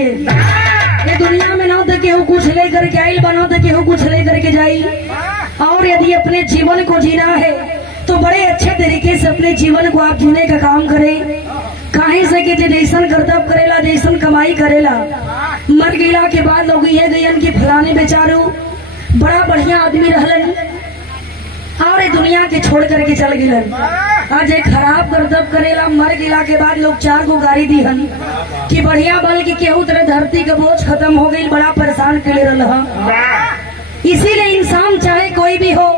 चाहिए। ये दुनिया में ना तो केहू कुछ लेकर के आइल बना तो केहू कुछ लेकर के जाई। और यदि अपने जीवन को जीना है तो बड़े अच्छे तरीके से अपने जीवन को आप जीने का काम करें। काहे से कि जैसन कर्तव्य करेला, जैसन कमाई करेला, मर गईला के बाद लोग ये गयन की फलाने बेचारू बड़ा बढ़िया आदमी रहलन और दुनिया के छोड़ करके चल गिलन। आज एक खराब कर्तव्य करेला, मर गिला के बाद लोग चार को गाड़ी दी हन कि बढ़िया बल की केहू तरह धरती का बोझ खत्म हो गई, बड़ा परेशान कर रहा। इसीलिए इंसान चाहे कोई भी हो,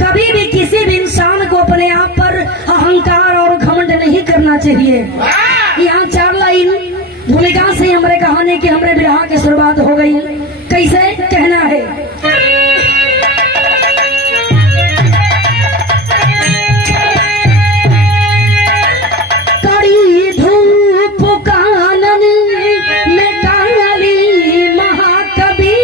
कभी भी किसी भी इंसान को अपने आप पर अहंकार और घमंड नहीं करना चाहिए। यहाँ 4 लाइन भूमिका से हमारे कहानी की हमारे विवाह की शुरुआत हो गई। कैसे कहना है? कड़ी धूप कानन में काली महाकवि,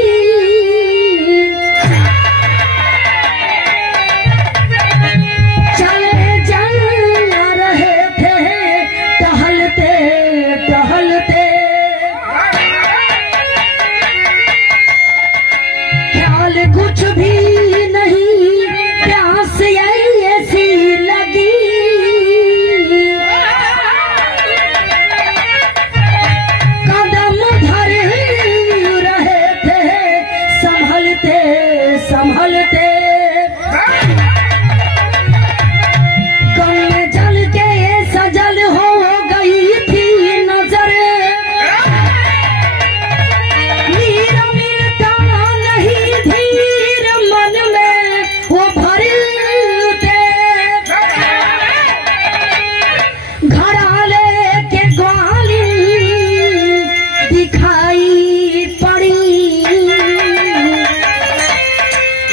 चले जा रहे थे टहलते टहलते, ख्याल कुछ भी नहीं, प्यास ऐसी लगी, कदम धर रहे थे संभलते संभलते, गम में जल के सजल हो गई थी नजर, नीर मिलता नहीं धीर मन में वो भरते, घराले के ग्वाली दिखाई पड़ी,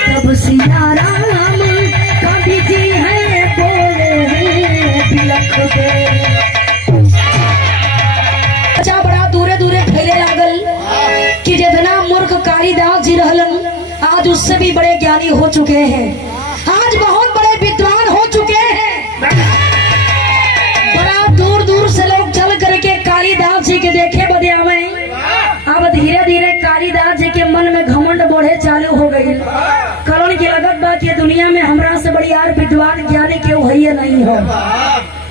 तब सिया राम कभी जी है बोले बिलख पे। बच्चा बड़ा दूरे दूरे फैले लागल कि जितना मूर्ख कालिदास जी रहलन आज उससे भी बड़े ज्ञानी हो चुके हैं, आज बहुत बड़े विद्वान हो चुके हैं। बड़ा दूर दूर से लोग चल करके कालिदास जी के देखे बदे आवे। अब धीरे धीरे कालिदास जी के मन में घमंड बढ़े चालू हो गई। करण की लगत बा कि दुनिया में हमरा से बड़ी यार विद्वान ज्ञानी केहू है नहीं हो।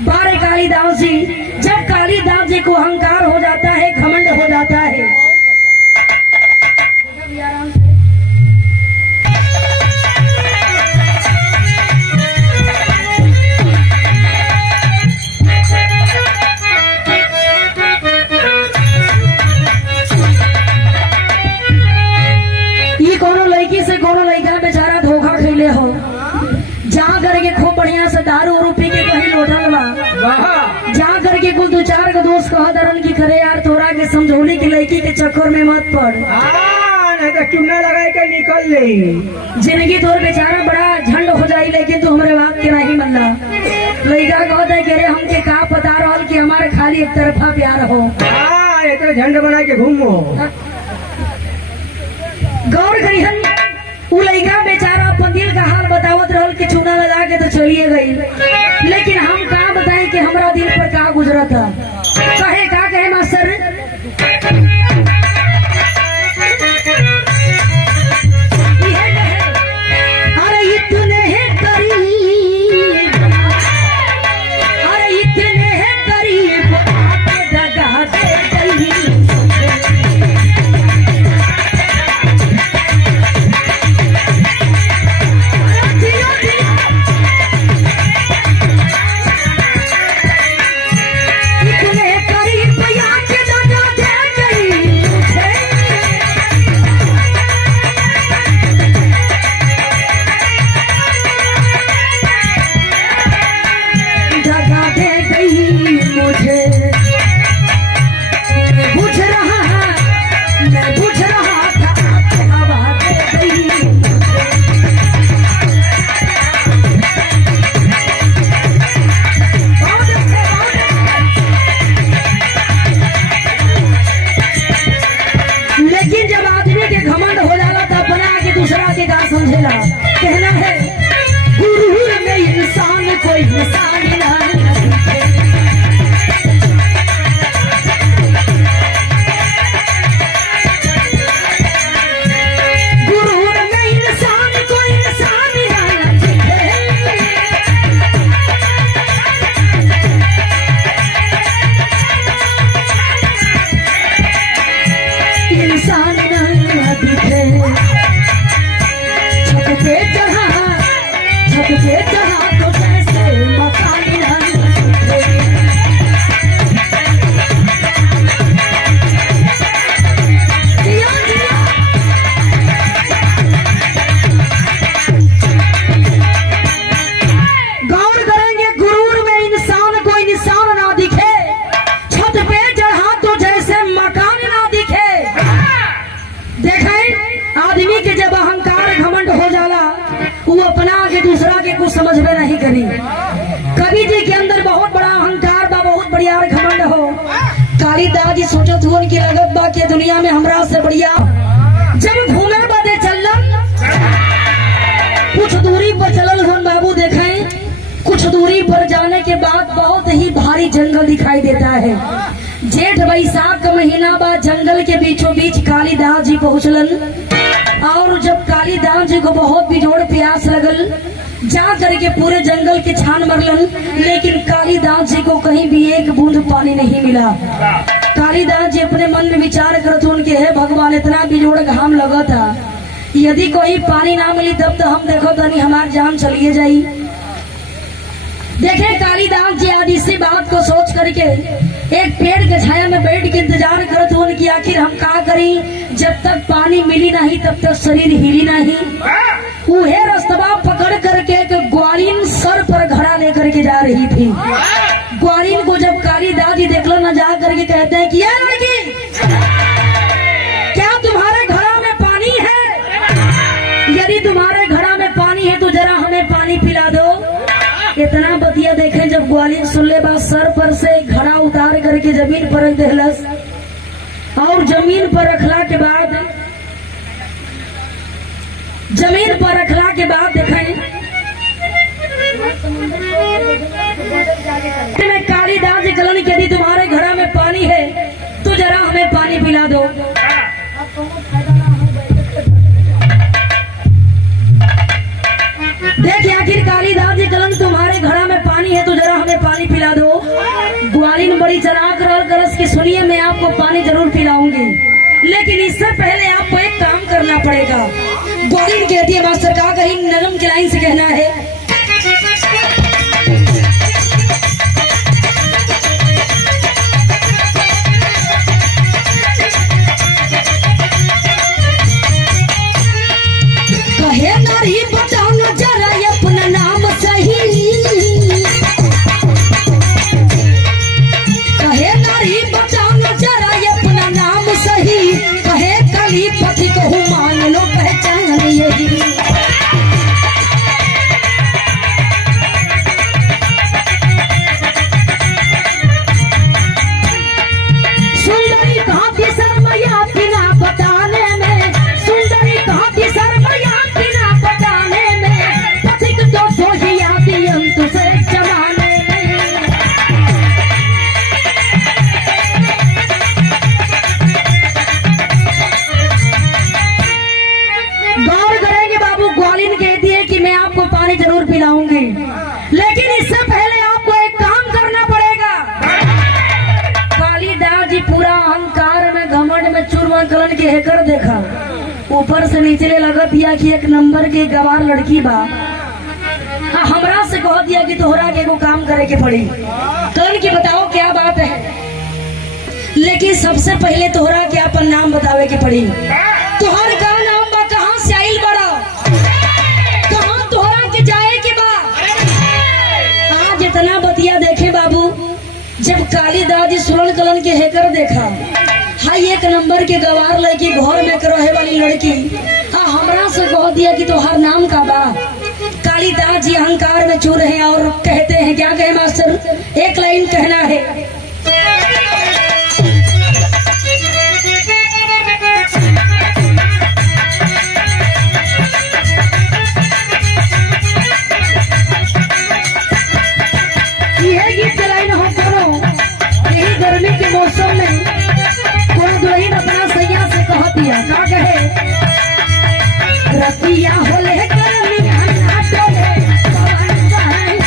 बारे कालिदास जी, जब कालिदास जी को अहंकार हो जाता है, घमंड हो जाता है, ये कोनो लड़की से कोनो लड़का बेचारा धोखा खैले हो, जा करके खूब बढ़िया से दारू उरू पी के कहीं लौटल बा, जा करके कुल 2-4 के दोस्त कह दरन की करे यार तोरा के समझौली की लड़की के चक्कर में मत पड़, नहीं तो चुन्ना लगा के निकल ले। जिंदगी तोर बेचारा बड़ा झंड हो जाई, लेकिन तू हमारे बात के नहीं मनला। लड़का कहता है कि अरे हमके का पता रहल कि हमारे खाली एक तरफा प्यार हो। ये तो झंड बना के घूमो। गौर करिहन, उ लड़का बेचारा अपन दिल का हाल बतावत रहल कि चूना लगा के तो चलिए गई, लेकिन हम का बताएं कि हमारा दिल पर का गुजरा था। कहे का कहे मास्टर, अरे इतने करीब, अरे इतने करीब आके दगा दे गई, इतने करीब आके दगा दे गई मुझे, दगा दे गई मुझे। बुझ रहा है, मैं बुझ रहा था, आपको हवा दे गई मुझे। बहुत अच्छे, बहुत अच्छे। लेकिन जब आदमी के घमंड हो जाला तब बना के दूसरा के का समझेला। कहना है गुरु में इंसान कोई इंसान नहीं है। कवि जी के अंदर बहुत बड़ा अहंकार बा, बहुत बढ़िया घमंड हो। कालिदास जी सोचत हुआ की लगत बा के दुनिया में हमरा से बढ़िया जब घूमे बदे चलन कुछ दूरी पर चलल हुन बाबू देखें, कुछ दूरी पर जाने के बाद बहुत ही भारी जंगल दिखाई देता है। जेठ बैसाख का महीना बाद जंगल के बीचों बीच कालिदास जी पहुंचलन और जब कालिदास जी को बहुत बिजोड़ प्यास लगल जा करके पूरे जंगल के छान मरलन, लेकिन कालिदास जी को कहीं भी एक बूंद पानी नहीं मिला। कालिदास जी अपने मन में विचार करते उनके हे भगवान इतना बिजोड़ घाम लगा था, यदि कोई पानी ना मिली तब तो हम देखो तनी हमारी जान चलिए जाई। देखे कालिदास जी आज इसी बात को सोच करके एक पेड़ के छाया में बैठ के इंतजार करते हुए कि आखिर हम क्या करें, जब तक पानी मिली नहीं तब तक शरीर हिली नहीं। उहे रास्ता पकड़ करके एक ग्वालिन सर पर घड़ा लेकर के जा रही थी। ग्वालिन को जब कालिदास जी देखलो न जा करके कहते हैं कि ये लड़की क्या तुम्हारे घड़ा में पानी है? यदि तुम्हारे घड़ा में पानी है तो जरा हमें पानी पिला दो। इतना बतिया देखे जब ग्वालिन सुन ले बा सर पर से घड़ा उतार करके जमीन पर रख देहलस और जमीन पर रखला के बाद देखें कालिदास जी कलन यदि तुम्हारे घड़ा में पानी है तो जरा हमें पानी पिला दो। देखिए आखिर कालिदास जी कलन तुम्हारे घड़ा में पानी है तो जरा हमें पानी पिला दो। ग्वालिन बड़ी चलाक रहल करस की सुनिए मैं आपको पानी जरूर पिलाऊंगी, लेकिन इससे पहले आपको एक काम करना पड़ेगा। ग्वालिन कहती है मास्टर का कहीं नरम की लाइन से कहना है। कहे नारी बताओ न जरा अपना नाम सही, कहे नारी बताओ न जरा अपना नाम सही, कहे कली पति कहूँ मान लो पहचान यही। सुंदरी कहाँ की शर्मया बिना बताने में, सुंदरी कहाँ की शर्मया बिना बताने में, पथिक तो सोहिया भी अंत से जमाने में। गौर करेंगे बाबू, ग्वालिन कहती है कि मैं आपको पानी जरूर पिलाऊंगी, लेकिन इससे पहले आपको एक काम करना पड़ेगा। कालिदास जी पूरा अहंकार में घमंड में चूरमा कलन के हेकर देखा, ऊपर से नीचे लगा दिया कि एक नंबर के गवार लड़की बा, हमरा से कह दिया कि तोहरा के को काम करे के पड़ी। कलन की बताओ क्या बात है, लेकिन सबसे पहले तोहरा के अपन नाम बतावे के पड़ी। तोहर का नाम बा, कहाँ से आइल बड़ा, कहाँ तोहरा के जाए के बा। आज इतना बतिया देखे बाबू, जब कालिदास जी सुरन कलन के हेकर देखा, हाई एक नंबर के गवार लड़की घर में रहे वाली लड़की, हमरा से कह दिया कि तोहर नाम का बा। कालिदास जी अहंकार में चूर हैं और कहते हैं, क्या कहे मास्टर, एक लाइन कहना है। यह गीत लाइन हो करो, यही गर्मी के मौसम में कोई दुल्हन अपना सैया से कह दिया, क्या कहे, रतिया होले गर्मी ठंडा डोले पवन बहन।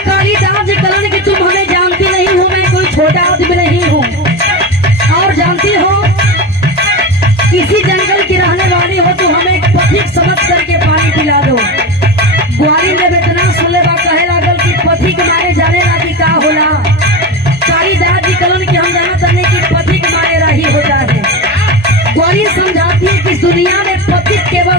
कालिदास जी कलन की तुम हमें जानती नहीं हो, मैं कोई छोटा आदमी नहीं हूँ, और जानती हो किसी जंगल की रहने वाली हो तो हमें पथिक समझ करके पानी पिला दो। ग्वालिन जब इतना सुनले बा कहे लागल कि पथिक मारे जाने लागी का होला। कालिदास जी कलन की हम जानते नहीं कि पथिक मारे रही होता है। ग्वालिन समझाती है कि दुनिया में पथिक केवल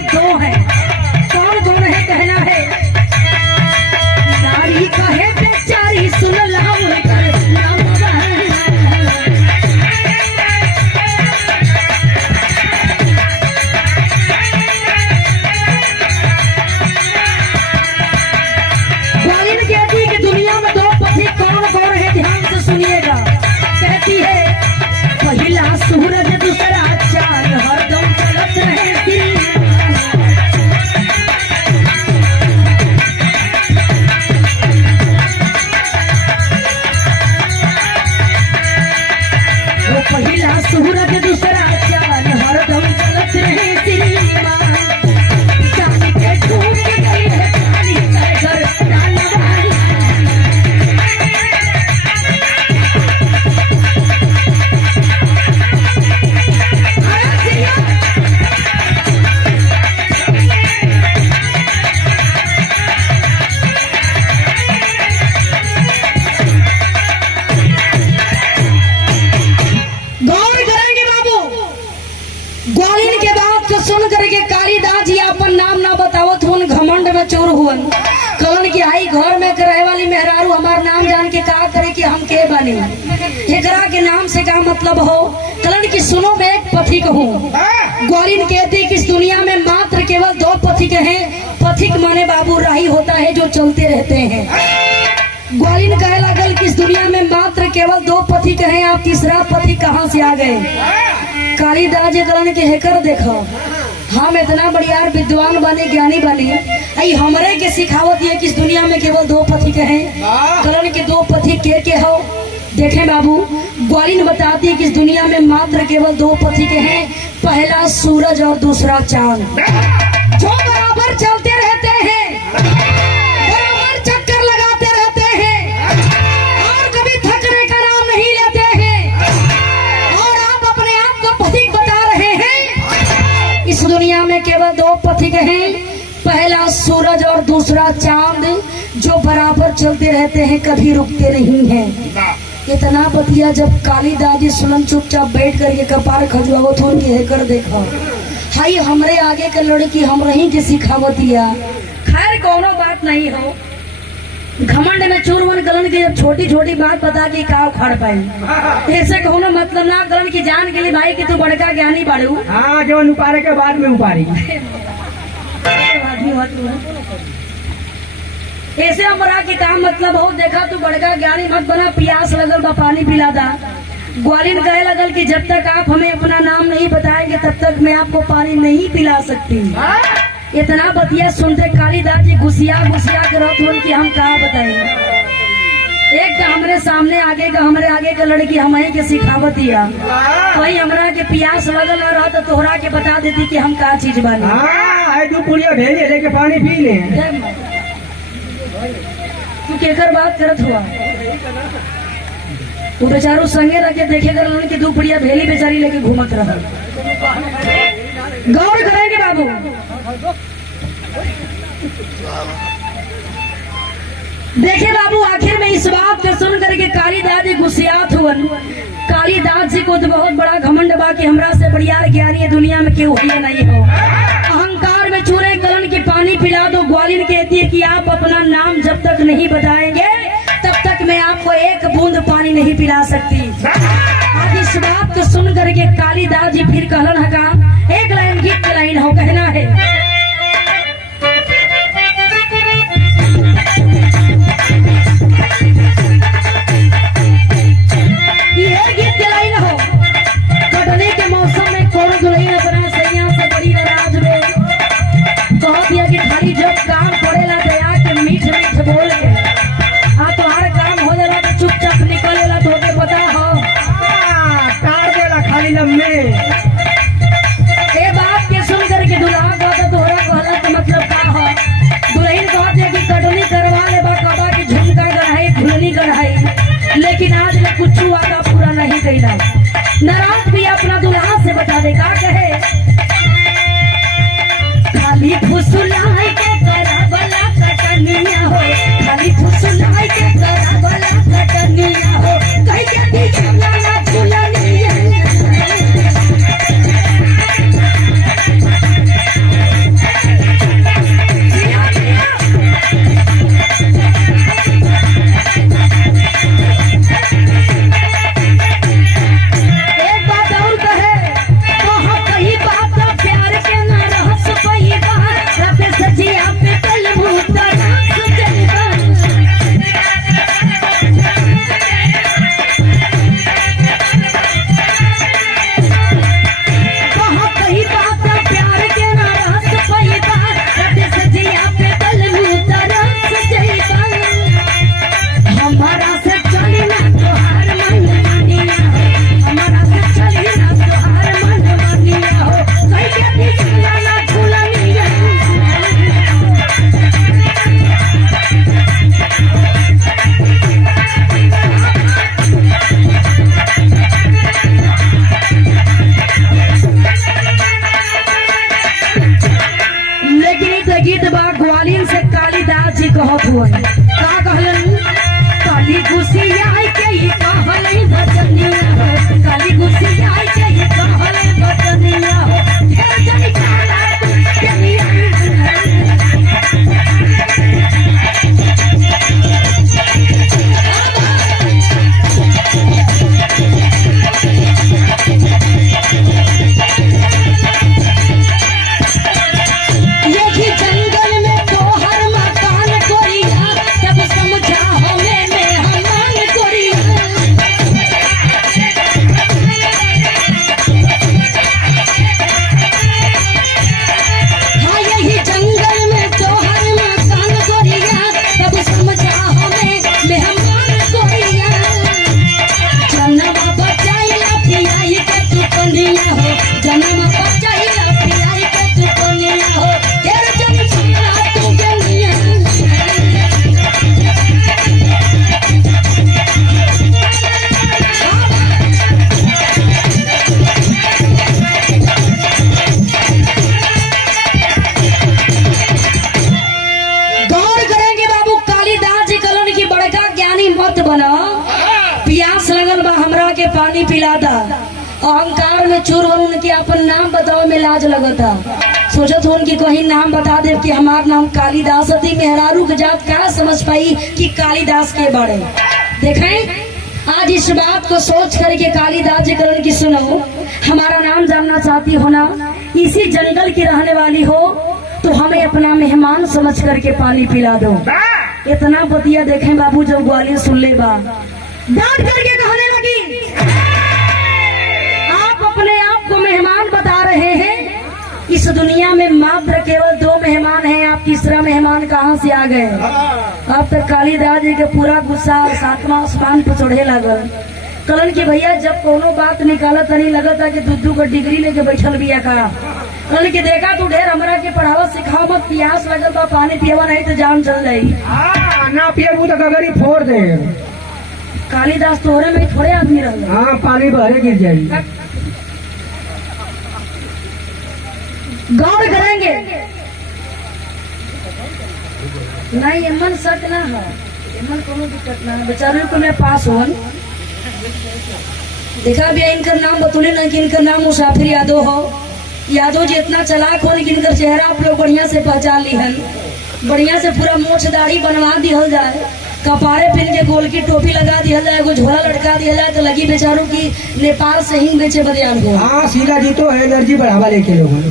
का करे कि हम के बने, एकरा के नाम से का मतलब हो। कलन की सुनो मैं एक पथिक हूँ। ग्वालिन कहती कि इस दुनिया में मात्र केवल 2 पथिक हैं। पथिक माने बाबू राही होता है जो चलते रहते हैं। ग्वालिन कहे लगल कि इस दुनिया में मात्र केवल 2 पथिक हैं, आप तीसरा पथिक कहाँ से आ गए। कालिदास जी कलन के हेकर देखो, हम इतना बढ़िया विद्वान बने ज्ञानी बने, आई हमरे के सिखावत है कि इस दुनिया में केवल 2 पथिक हैं। कलन के 2 पथिक के हो। देखें बाबू, ग्वालिन बताती है कि इस दुनिया में मात्र केवल 2 पथिक हैं। पहला सूरज और दूसरा चांद, जो बराबर चलते रहते हैं, बराबर चक्कर लगाते रहते हैं और कभी थकने का नाम नहीं लेते हैं। और आप अपने आप को पथिक बता रहे हैं। इस दुनिया में केवल 2 पथिक हैं, पहला सूरज और दूसरा चांद, जो बराबर चलते रहते हैं, कभी रुकते नहीं हैं। इतना बतिया जब कालिदास जी सुनन चुपचाप बैठ करके कपार खजुआवत हो कर देखा, हाई हमरे आगे के लड़की हम रही के सिखावतिया। खैर कोनो बात नहीं हो, घमंड में चूरवन गलन की जब छोटी छोटी बात बता के का उखाड़ पाई, ऐसे कोनो मतलब ना। गलन की जान के लिए भाई कि तू बड़का ज्ञानी बाड़ू। हाँ, जो उपारे के बाद में उपारी ऐसे हमरा की काम मतलब हो। देखा तू बड़का ज्ञानी मत बना, प्यास लगल बा पानी पिला दा। ग्वालिन कहे लगल कि जब तक आप हमें अपना नाम नहीं बताएंगे तब तक मैं आपको पानी नहीं पिला सकती। इतना बतिया सुनते कालिदास जी घुसिया के रहत बोल कि हम कहा बताएंगे। एक तो हमरे सामने हमरे आगे का लड़की हमें के सिखावत दिया, वही हमरा के प्यास लगल रहा तो तोहरा के बता देती कि हम का चीज बने। हाँ, 2 पुड़िया भेजे लेके पानी पी ले। तू केकर बात करत हुआ, वो बेचारो संगे रखे देखे कर उनकी 2 पुड़िया भेली बेचारी लेके घूमत रहा। गौर करेंगे बाबू। देखे बाबू, आखिर में इस बात को सुन करके कालिदास जी गुस्सियात हुवन। कालिदास जी को तो बहुत बड़ा घमंड बा कि हमरा से बढ़िया ज्ञानी दुनिया में क्यों हुआ नहीं हो। अहंकार में चूरे कलन के पानी पिला दो। ग्वालिन कहती है कि आप अपना नाम जब तक नहीं बताएंगे तब तक मैं आपको 1 बूंद पानी नहीं पिला सकती। आज इस बात को सुन करके कालिदास जी फिर कहलन हका, एक लाइन गीत की लाइन हो, कहना है ये गीत की लाइन हो। कटने के मौसम में कौन दुल्हन अपना सैया से बड़ी नाराज में बहुत दिया कि खाली जब काम पड़ेला दया के मीठ मीठ बोल के तुम्हारा काम हो जाला तो चुपचाप निकलेला। तो के पता हो कार देला खाली लम्बे। ए बात के सुन करके दुल्हा कहता तोहरा कहला का मतलब का हो। दुल्हन कहते कि कटनी करवा ले बा कबा की झुमका गढ़ाई झुलनी गढ़ाई, लेकिन आज ले कुछ वादा पूरा नहीं कैला। नाराज भी अपना दुल्हा से बता दे का कहे, खाली फुसुलाई के करावला कटनिया हो, खाली फुसुलाई के करावला कटनिया हो, कहीं के भी ना झुलनिया। एक बात और कहे, वहाँ कहीं बात प्यार के न रहस पही बात, रब सजिया पे कल भूता रास जलवा। वहाँ कहीं बात प्यार के न रहस पही बात, रब सजिया पे कल भूता रास जलवा। हमारा से चली ना तोहार मन मानिया हो, हमारा से चली ना तोहार मन मानिया हो, कहीं के भी झूलना झूलनिया। लेकिन इ गीत बा ग्वालिन से कालिदास जी कहत हुआ का कहलन, काली गुसिया के ही कहले बचनिया हो, काली गुसिया के ही कहले बचनिया हो, फिर जनी काला के लिया। बना, प्यास लगल बा हमरा के पानी पिला दा। अहंकार में चूर बन उनके अपन नाम बताओ में लाज लगता। सोचत हो उनकी कहीं नाम बता दे कि हमार नाम कालिदास थी। मेहरारू के जात क्या समझ पाई कि कालिदास के बारे। देखें आज इस बात को सोच करके कालिदास जी करण की सुनो, हमारा नाम जानना चाहती हो ना, इसी जंगल की रहने वाली हो तो हमें अपना मेहमान समझ करके पानी पिला दो। इतना बतिया देखें बाबू जब ग्वालियर सुन ले बा डांट करके कहने लगी, आप अपने आप को मेहमान बता रहे हैं। इस दुनिया में मात्र केवल 2 मेहमान हैं, आप तीसरा मेहमान कहाँ से आ गए। अब तक कालिदास जी के पूरा गुस्सा 7वां आसमान पर चढ़े लगल। कलन की भैया जब कोनो बात निकाला तनी लगता कि दूधू का डिग्री लेके बैठल बिया का। कलन की देखा तू ढेर हमरा के पढ़ावा सिखाओ मत, प्यास लगल बा पानी पियवा नहीं तो जान चल जाई। ना पियबू तो गगरी फोड़ दे। कालिदास तोहरे में थोड़े आदमी रह। हाँ पानी बहरे गिर जाएगी। गौर करेंगे नहीं एमन शक ना है, एमन कोनो दिक्कत ना है। बेचारे को मैं पास हो देखा भी इनका नाम बतौले ना कि इनका नाम मुसाफिर यादव हो। यादव जी इतना चलाक हो लेकिन इनका चेहरा आप लोग बढ़िया से पहचान ली हन। बढ़िया से पूरा मोछ दाढ़ी बनवा दिहल जाए, कपारे पहन के गोल की टोपी लगा दिया जाए, कोई झोला लटका दिया जाए तो लगी बेचारों की नेपाल से ही बेचे बदियान को। हाँ सीधा जी तो एनर्जी बढ़ावा लेके लोगों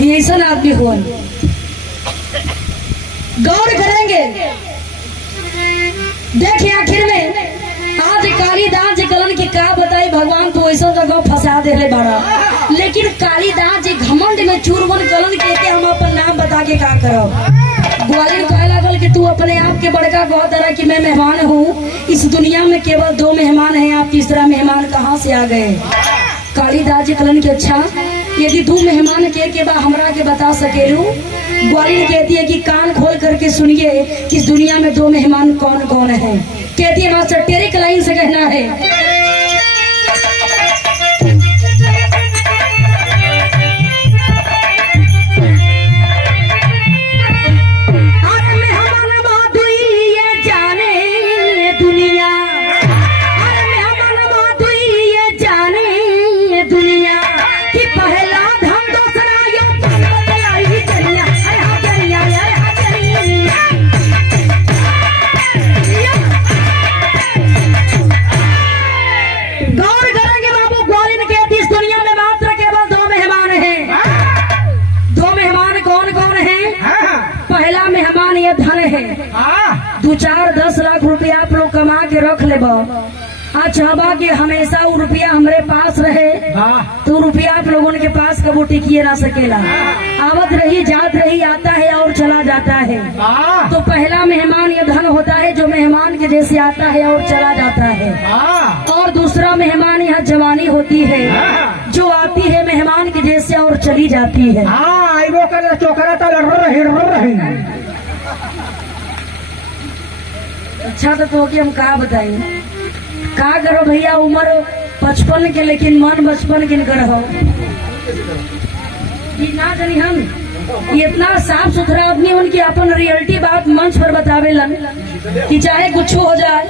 ये ऐसा आदमी हो। गौर करेंगे देखिए आखिर में आज कालिदास जी कलन की का बताई भगवान तो ऐसा जगह फंसा दे बड़ा। लेकिन कालिदास जी घमंड में चूरबन कलन के हम अपन नाम बता के का करब। ग्वालियर कहे लागल कि तू अपने आप के बड़का कह दे रहा कि मैं मेहमान हूँ, इस दुनिया में केवल 2 मेहमान हैं, आप तीसरा मेहमान कहाँ से आ गए। कालिदास जी कलन के अच्छा यदि 2 मेहमान के बा हमरा के बता सकेलू। ग्वालियर कहती है कि कान खोल करके सुनिए कि इस दुनिया में 2 मेहमान कौन कौन है। कहती है मास्टर तेरे लाइन से कहना है। है 2-4-10 लाख रुपया आप लोग कमा के रख ले चाहबा कि हमेशा वो रुपया हमारे पास रहे तो रुपया आप लोगों के पास कबू टिकिए ना सकेला। आवत रही जात रही, आता है और चला जाता है। तो पहला मेहमान ये धन होता है जो मेहमान के जैसे आता है और चला जाता है। और दूसरा मेहमान यहाँ जवानी होती है जो आती है मेहमान के जैसे और चली जाती है। अच्छा तो कि हम का बताइए का करो भैया, उम्र 55 के लेकिन मन 55 के कर हो ना जानी हम। इतना साफ सुथरा आदमी उनकी अपन रियलिटी बात मंच पर बतावे लन कि चाहे कुछ हो जाए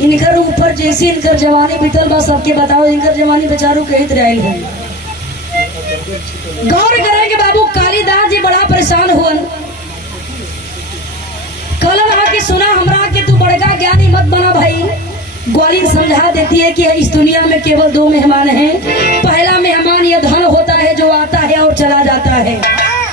इनकर ऊपर जैसी इनकर जवानी बीतल बा सबके बताओ इनकर जवानी बेचारू कहीं रहल है। गौर करें कि बाबू कालिदास जी बड़ा परेशान हुआ। कल आके सुना हमरा कि तू बड़का ज्ञानी मत बना भाई। ग्वालियर समझा देती है कि इस दुनिया में केवल 2 मेहमान हैं। पहला मेहमान यह धन होता है जो आता है और चला जाता है।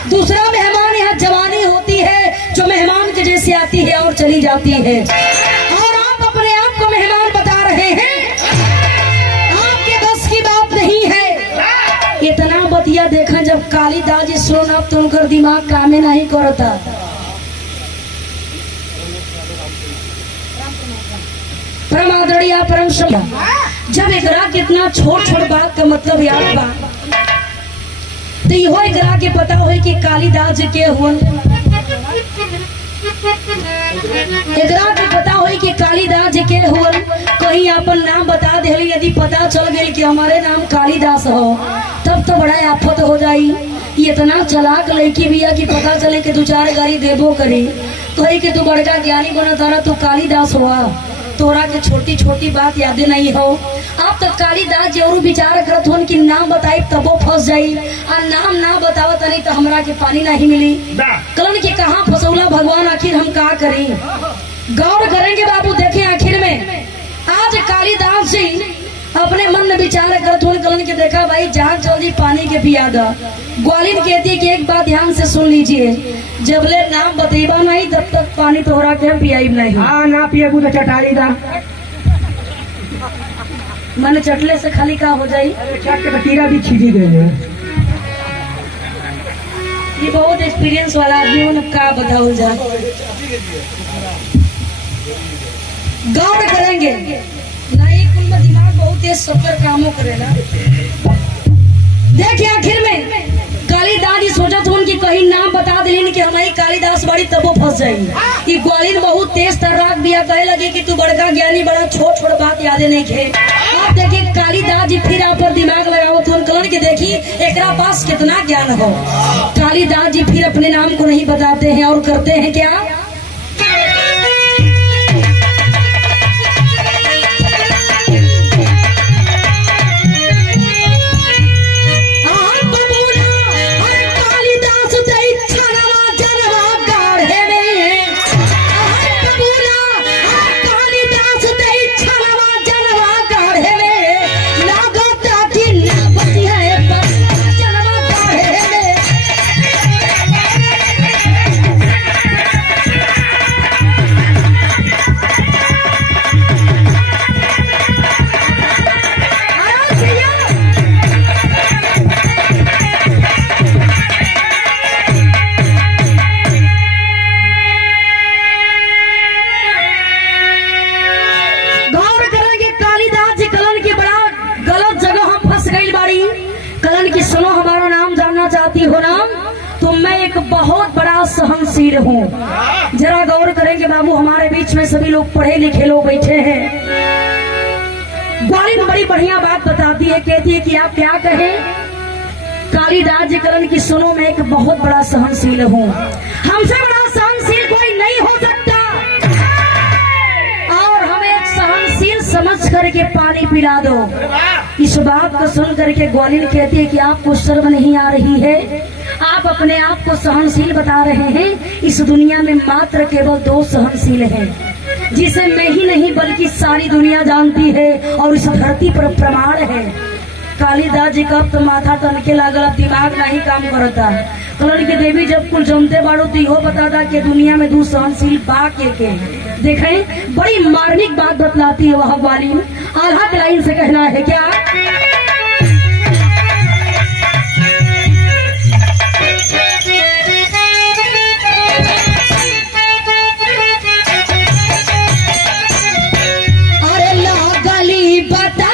दूसरा मेहमान यह जवानी होती है जो मेहमान के जैसे आती है और चली जाती है। और आप अपने आप को मेहमान बता रहे हैं, आपके बस की बात नहीं है। इतना बतिया देखा जब कालिदास जी सुना तो उनका दिमाग कामे नहीं करता। परम आदरणीय परम सभा जब एकरा कितना छोट बात का मतलब याद बा तो इहो एकरा के पता हो कि कालिदास जी के हुआ। एकरा के पता हो कि कालिदास जी के हुआ। कहीं अपन नाम बता दे, यदि पता चल गई कि हमारे नाम कालिदास हो तब तो बड़ा आफत हो जाई। इतना चलाक लड़की भी है कि पता चले कि 2-4 गाड़ी देबो करी कही कि तू बड़का ज्ञानी बना तारा, तू कालिदास हुआ, तोरा के छोटी छोटी बात यादें नहीं हो। अब तक कालिदास जरूर विचार करत होन कि नाम बताई तबो फंस जाई, और नाम ना बतावत नहीं तो हमरा के पानी नहीं मिली। कलन के कहाँ फसौला भगवान, आखिर हम का करें। गौर करेंगे बाबू, देखें आखिर में आज कालिदास जी अपने मन में विचार करत होन। कलन के देखा भाई जहाँ जल्दी पानी के पिया दा। ग्वालिन कहती है कि एक बात ध्यान से सुन लीजिए, जबले नाम बतेबा नहीं तब तक पानी तोहरा के हम पियाई नहीं। हाँ ना पिएबू तो चटाई दा। मन चटले से खाली का हो जाई, चट के कीड़ा भी छिजी गए। ये बहुत एक्सपीरियंस वाला आदमी हो, का बताओ जा। गौर करेंगे नहीं, कुल में दिमाग बहुत तेज सफर कामों करेला। देखिए आखिर में कालिदास जी सोचत हूँ कि कहीं नाम बता दिलीन कि हमारी कालिदास बड़ी तबो फंस जाएगी। ये ग्वालिन बहुत तेज तर्राक दिया, कहे लगे कि तू बड़का ज्ञानी, बड़ा छोट छोट बात यादें नहीं खे। आप देखिए कालिदास जी फिर आप पर दिमाग लगाओ तो कलन के देखी एकरा पास कितना ज्ञान हो। कालिदास जी फिर अपने नाम को नहीं बताते हैं और करते हैं क्या, चाहती हो ना, तो मैं एक बहुत बड़ा सहनशील हूँ। जरा गौर करेंगे बाबू, हमारे बीच में सभी लोग पढ़े लिखे लोग बैठे हैं। ग्वालिन बड़ी बढ़िया बात बताती है, कहती है कि आप क्या कहें। कालिदास जी करण की सुनो, मैं एक बहुत बड़ा सहनशील हूँ, हमसे बड़ा सहनशील कोई नहीं हो सकता, और हमें एक सहनशील समझ करके पानी पिला दो। इस बात को सुन करके ग्वालिन कहती है कि आपको शर्म नहीं आ रही है, आप अपने आप को सहनशील बता रहे हैं। इस दुनिया में मात्र केवल 2 सहनशील हैं, जिसे मैं ही नहीं बल्कि सारी दुनिया जानती है और इस धरती पर प्रमाण है। कालिदास जी का तो माथा तनके लागल, दिमाग नहीं काम करता। कलन के देवी जब कुल जमते बाड़ो तो यो बताता कि दुनिया में 2 सहनशील बा के देखें। बड़ी मार्मिक बात बतलाती है वह ग्वालिन। आधा लाइन से कहना है क्या, अरे लागली बता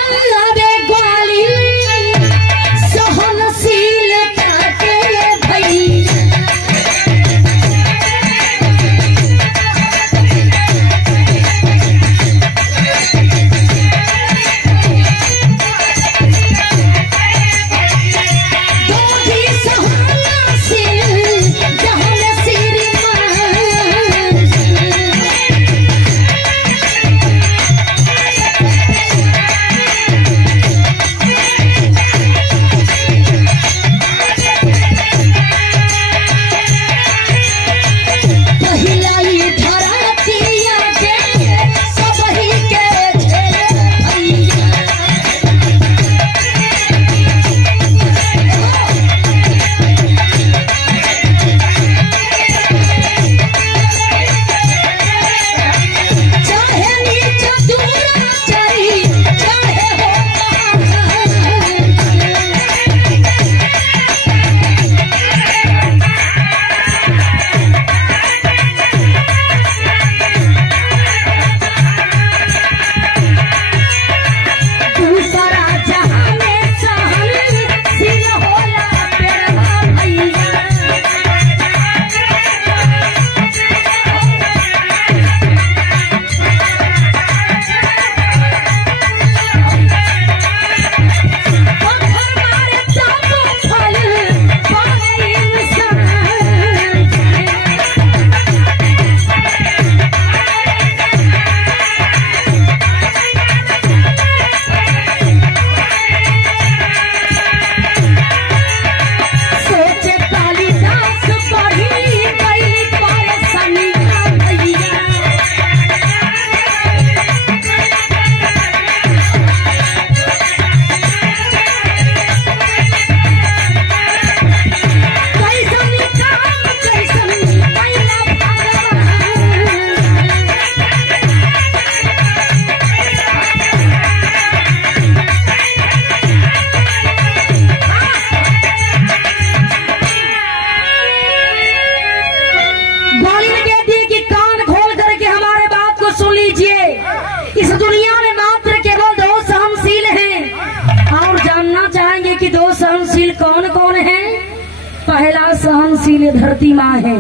सहनशील ये धरती माँ है,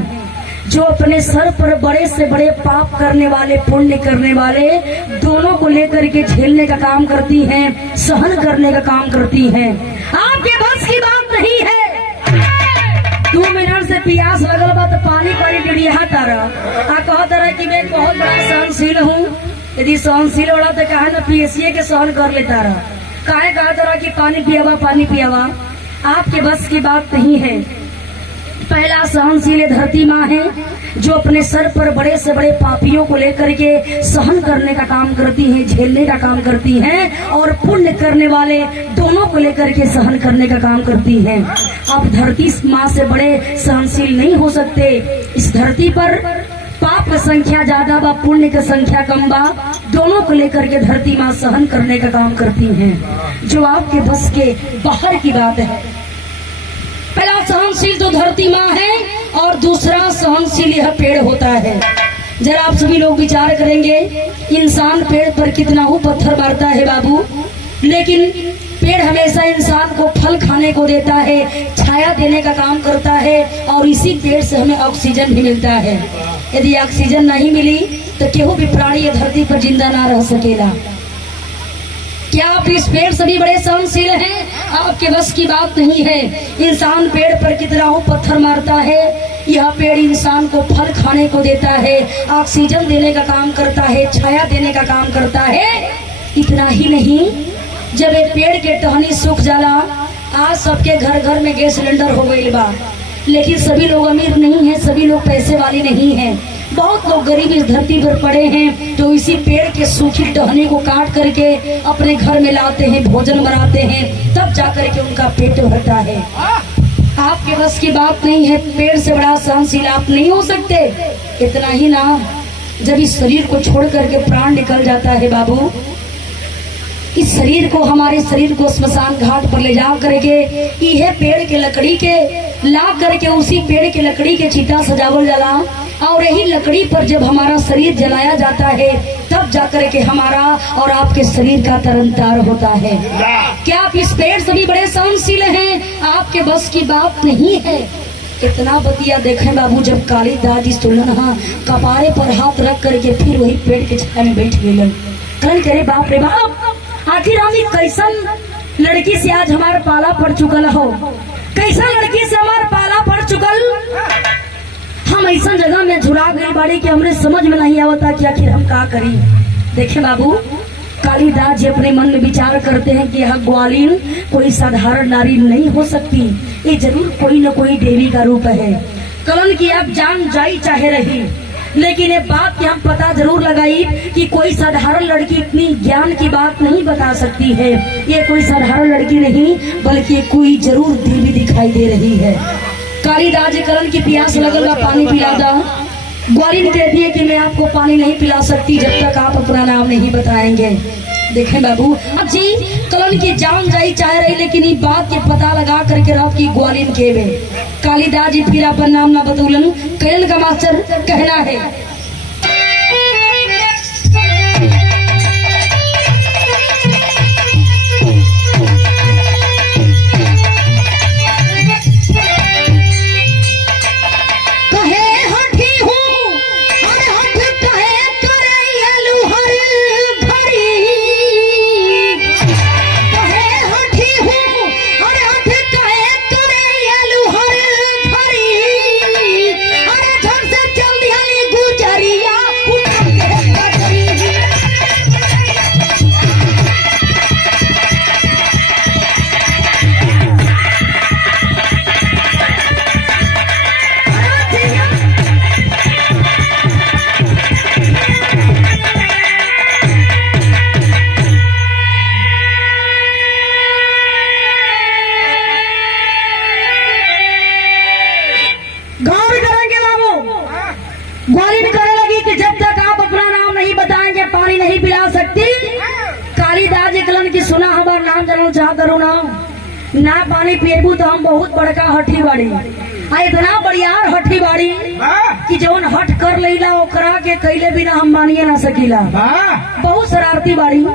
जो अपने सर पर बड़े से बड़े पाप करने वाले, पुण्य करने वाले दोनों को लेकर के झेलने का काम करती हैं, सहन करने का काम करती हैं। आपके बस की बात नहीं है। 2 मिनट से प्यास लगल बा तो पानी डिड़िया तारा आ कह तारा कि मैं बहुत बड़ा सहनशील हूँ। यदि सहनशील होला तो कहा न पीएसए के सहन कर लेता रहा, काहे कहा तारा कि पानी पियावा पानी पियावा। आपके बस की बात नहीं है। पहला सहनशील धरती माँ है, जो अपने सर पर बड़े से बड़े पापियों को लेकर के सहन करने का काम करती है, झेलने का काम करती हैं, और पुण्य करने वाले दोनों को लेकर के सहन करने का काम करती हैं। अब धरती माँ से बड़े सहनशील नहीं हो सकते। इस धरती पर पाप की संख्या ज्यादा बा, पुण्य की संख्या कम बा, दोनों को लेकर के धरती माँ सहन करने का काम करती हैं, जो आपके बस के बाहर की बात है। पहला सहनशील तो धरती माँ है, और दूसरा सहनशील यह पेड़ होता है। जरा आप सभी लोग विचार करेंगे, इंसान पेड़ पर कितना हो पत्थर मारता है बाबू, लेकिन पेड़ हमेशा इंसान को फल खाने को देता है, छाया देने का काम करता है, और इसी पेड़ से हमें ऑक्सीजन भी मिलता है। यदि ऑक्सीजन नहीं मिली तो केहू भी प्राणी ये धरती पर जिंदा ना रह सकेला। क्या आप इस पेड़ से भी बड़े सहनशील हैं? आपके बस की बात नहीं है। इंसान पेड़ पर कितना हो पत्थर मारता है, यह पेड़ इंसान को फल खाने को देता है, ऑक्सीजन देने का काम करता है, छाया देने का काम करता है। इतना ही नहीं, जब एक पेड़ के टहनी सूख जाला, आज सबके घर घर में गैस सिलेंडर हो गई बा, लेकिन सभी लोग अमीर नहीं हैं, सभी लोग पैसे वाले नहीं हैं। बहुत लोग गरीब इस धरती पर पड़े हैं, जो इसी पेड़ के सूखी टहनी को काट करके अपने घर में लाते हैं, भोजन बनाते हैं, तब जाकर के उनका पेट भरता है। आपके बस की बात नहीं है। पेड़ से बड़ा सहनशील आप नहीं हो सकते। इतना ही ना, जब इस शरीर को छोड़ करके प्राण निकल जाता है बाबू, इस शरीर को, हमारे शरीर को स्मशान घाट पर ले जा करके यह पेड़ के लकड़ी के ला करके उसी पेड़ के लकड़ी के चिता सजावल जाला, और यही लकड़ी पर जब हमारा शरीर जलाया जाता है, तब जाकर के हमारा और आपके शरीर का तरनतार होता है। क्या आप इस पेड़ से भी बड़े सहनशील हैं? आपके बस की बात नहीं है। इतना बतिया देखें बाबू, जब कालिदास इस दुल्हन कपारे पर हाथ रख करके फिर वही पेड़ के छाया में बैठ गए, कल करे बाप रे बाप, आखिर हम कैसन लड़की से आज हमारा पाला पड़ चुकल हो, कैसा लड़की से हमारा पाला पड़ चुकल। हम ऐसा जगह में झुरा गई बाड़ी कि हमने समझ में नहीं आवता कि आखिर हम क्या करी। देखे बाबू, कालिदास जी अपने मन में विचार करते हैं कि यह ग्वालिन कोई साधारण नारी नहीं हो सकती, ये जरूर कोई न कोई देवी का रूप है। कलन की आप जान जाई चाहे रही, लेकिन ये बात की हम पता जरूर लगाई कि कोई साधारण लड़की इतनी ज्ञान की बात नहीं बता सकती है। ये कोई साधारण लड़की नहीं, बल्कि कोई जरूर देवी दिखाई दे रही है। कालिदास जी कलन की प्यास लगल, पानी पिला दा। ग्वालिन कहती है कि मैं आपको पानी नहीं पिला सकती जब तक आप अपना नाम नहीं बताएंगे। देखें बाबू, अब जी कलन की जान जाई चाह रही, लेकिन ये बात के पता लगा करके रात की ग्वालिन के वे कालिदास जी फिर अपन नाम ना बतौलन। कलन का मास्टर कहना है, ग्वालिन कहने लगी कि जब तक आप अपना नाम नहीं बताएंगे पानी नहीं पिला सकती। कालिदास जी कलन की सुना हमारा नाम जानना चाहत करो ना पानी पिएबू तो हम बहुत बड़का हठी बाड़ी, इतना बढ़ियार हठी बाड़ी कि जौन हट कर लेला ओकरा के कैले बिना हम मानिए ना सकीला। बहुत शरारती बाड़ी।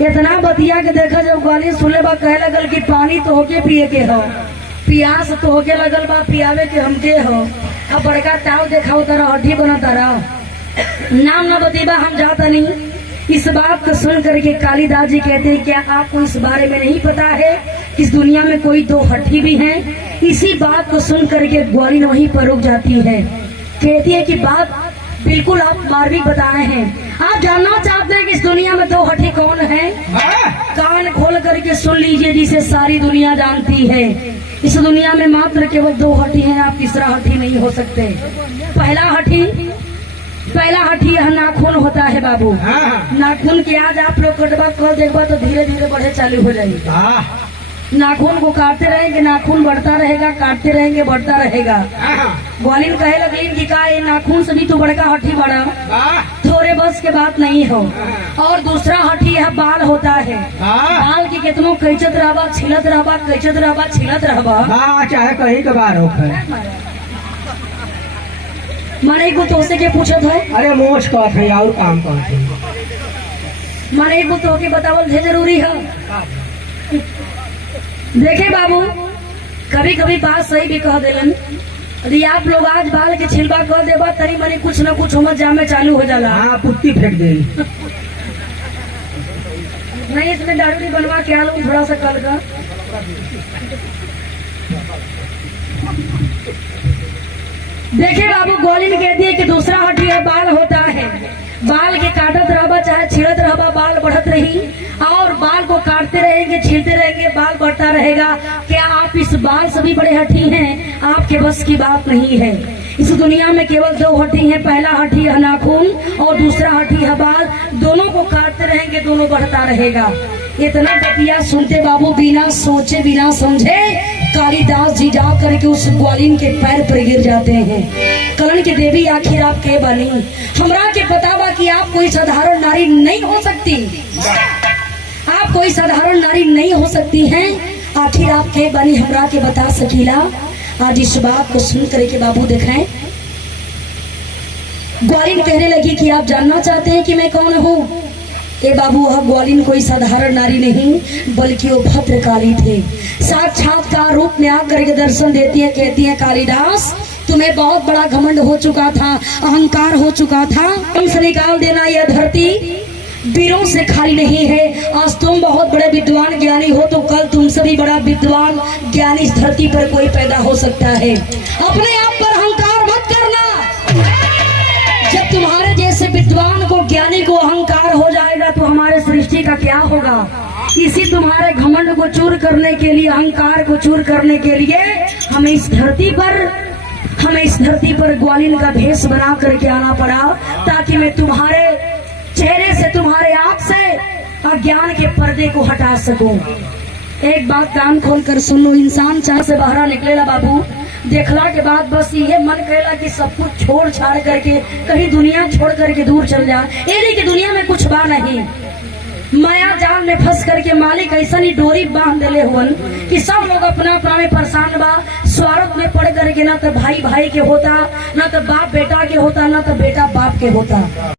इतना बतिया के देखा जब ग्वालिन सुने बा कहे लगल कि पानी तो होके पिए के हो, पियास तो होके लगल बा, पियावे के हमके हो। अब बड़का ताव देखा तारा, हड्डी बना तारा, नाम न बतीबा हम जाता नहीं। इस बात को सुन करके कालिदास जी कहते हैं, क्या आपको इस बारे में नहीं पता है इस दुनिया में कोई दो हड्डी भी हैं? इसी बात को सुन करके ग्वालिन वहीं पर रुक जाती है। कहती है कि बात बिल्कुल आप मार्मिक बताए हैं। आप जानना चाहते हैं कि इस दुनिया में दो हड्डी कौन है? कान खोल करके सुन लीजिए, जिसे सारी दुनिया जानती है। इस दुनिया में मात्र केवल दो हड्डी हैं, आप तीसरा हड्डी नहीं हो सकते। पहला हड्डी यह नाखून होता है बाबू। नाखून की आज आप लोग कटवा कर देखबा तो धीरे धीरे बढ़े चालू हो जाएगी। नाखून को काटते रहेंगे, नाखून बढ़ता रहेगा, काटते रहेंगे, बढ़ता रहेगा। ग्वालिन कहे लगली कि का ये नाखून से भी तो बड़का हड्डी बड़ा, थोड़े बस के बात नहीं हो। और दूसरा हड्डी यह बाल होता है। बाल की कितनों कैचत रहबा, छिलत रहबा, कैचत रहबा, छिलत रहबा, चाहे कहीं के बार हो। माने को तो के पूछत है, अरे मोश कहत है और काम कहत है। माने को तो के बतावल है जरूरी है। देखे बाबू, कभी कभी बात सही भी कह देलन। यदि आप लोग आज बाल के छिलवा कर देबा, तरी मनी कुछ न कुछ उमर जामे चालू हो जाला। हाँ, पुत्ती फेंक दे। नहीं, इसमें दाढ़ी बनवा के आलू थोड़ा सा कल का। देखिए बाबू, ग्वालिन कहती है कि दूसरा हड्डी है बाल होता है। बाल के काटत रहबा, चाहे छिड़त रहबा, बाल बढ़त रही। और बाल को काटते रहेंगे, छीलते रहेंगे, बाल बढ़ता रहेगा। क्या आप इस बाल से भी बड़े हड्डी हैं? आपके बस की बात नहीं है। इस दुनिया में केवल दो हड्डी हैं। पहला हड्डी है नाखून और दूसरा हड्डी है बाल। दोनों को काटते रहेंगे, दोनों बढ़ता रहेगा। इतना बतिया सुनते बाबू, बिना सोचे बिना समझे कालिदास जी जा करके उस ग्वालिन के पैर पर गिर जाते हैं। कलन की देवी, आखिर आप के बनी? हमरा के बतावा कि आप कोई साधारण नारी नहीं हो सकती। आप कोई साधारण नारी नहीं हो सकती हैं। आखिर आप के बनी, हमरा के बता सकीला? आज इस बात को सुन करके बाबू दिखाएं। ग्वालिन कहने लगी कि आप जानना चाहते हैं कि मैं कौन हूँ? ए बाबू, वह ग्वालिन कोई साधारण नारी नहीं, बल्कि वो भद्रकाली थे। साक्षात्कार रूप में आकर के दर्शन देती है। कहती है, कालिदास, तुम्हें बहुत बड़ा घमंड हो चुका था, अहंकार हो चुका था। तुमसे निकाल देना यह धरती वीरों से खाली नहीं है। आज तुम बहुत बड़े विद्वान ज्ञानी हो, तो कल तुमसे भी बड़ा विद्वान ज्ञानी इस धरती पर कोई पैदा हो सकता है। अपने आप पर अहंकार मत करना। जब तुम्हारे जैसे विद्वान को, ज्ञानी को अहंकार हो जाएगा तो हमारे सृष्टि का क्या होगा? इसी तुम्हारे घमंड को चूर करने के लिए, अहंकार को चूर करने के लिए हमें इस धरती पर ग्वालिन का भेष बना करके आना पड़ा, ताकि मैं तुम्हारे चेहरे से, तुम्हारे आंख से अज्ञान के पर्दे को हटा सकूं। एक बात कान खोल कर सुन लो, इंसान चाह से बाहर निकलेला बाबू, देखला के बाद बस ये मन कहेला कि सब कुछ छोड़ छाड़ करके कहीं दुनिया छोड़ करके दूर चल जा। ये कि दुनिया में कुछ बा नहीं। माया जाल में फंस करके मालिक ऐसा ही डोरी बांध देले हुवन कि सब लोग अपना अपना में परेशान बा। स्वार्थ में पड़ करके ना तो भाई भाई के होता, ना तो बाप बेटा के होता, ना तो बेटा बाप के होता।